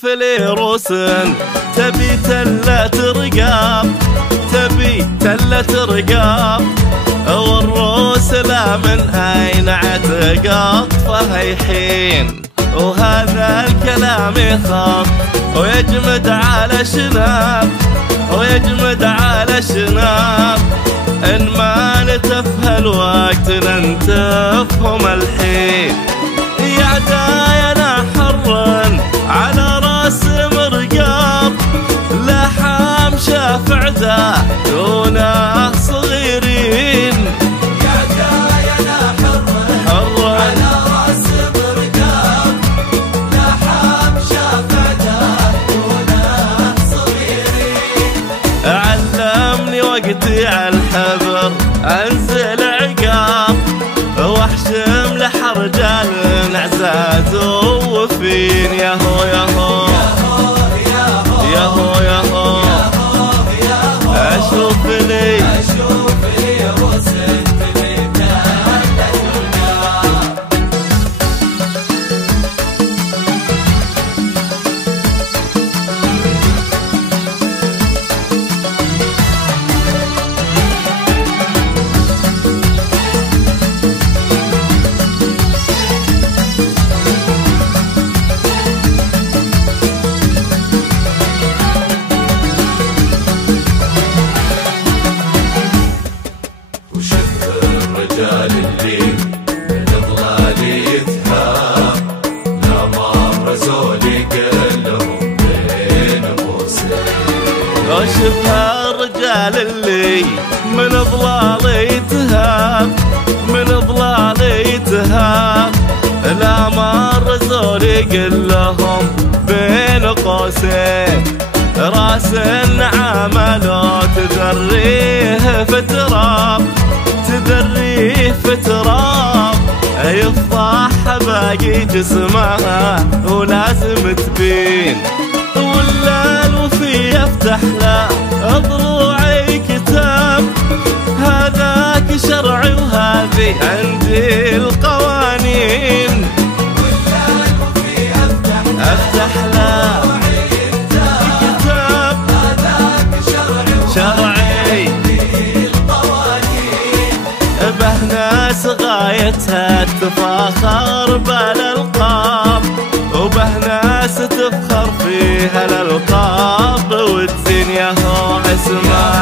اشوف لي روسن تبي تلة رقاب، تبي تلة رقاب، والروس لا من اين عتقطفه يحين، وهذا الكلام يخاف ويجمد على شناب، ويجمد على شناب. إن ما نتف هالوقت ننتفهم الحين، يا عداينا حرا على راس مرقاب، لحام شافع ذا دونه صغيرين. يا عداينا حرا على راس مرقاب، لحام شافع ذا دونه صغيرين. علمني وقتي عالحبر انزل عقاب، واحشم لحرجال عزاز ووفين. ياهو ياهو ياهو ياهو اشوف لي روسن تبي تلة رقاب. الرجال اللي من ضلال يتهاب، لا مر زولي قلهم بين قوسين. وشوف هالرجال اللي من ضلال يتهاب، من ضلال يتهاب، لا مر زول يقل لهم بين قوسين. راس النعامة لو تذريه في تراب، تذريه في تراب، يفضح باقي جسمها ولازم تبين. ولا الوفي يفتح له ضلوعي كتاب، هذاك شرعي وهذه عندي القوانين. ولا الوفي افتح له كتاب، هذاك شرعي القوانين. به ناس غايتها تفاخر بالالقاب، وبه ناس تفخر فيها الالقاب وتزين. ياهو اسمع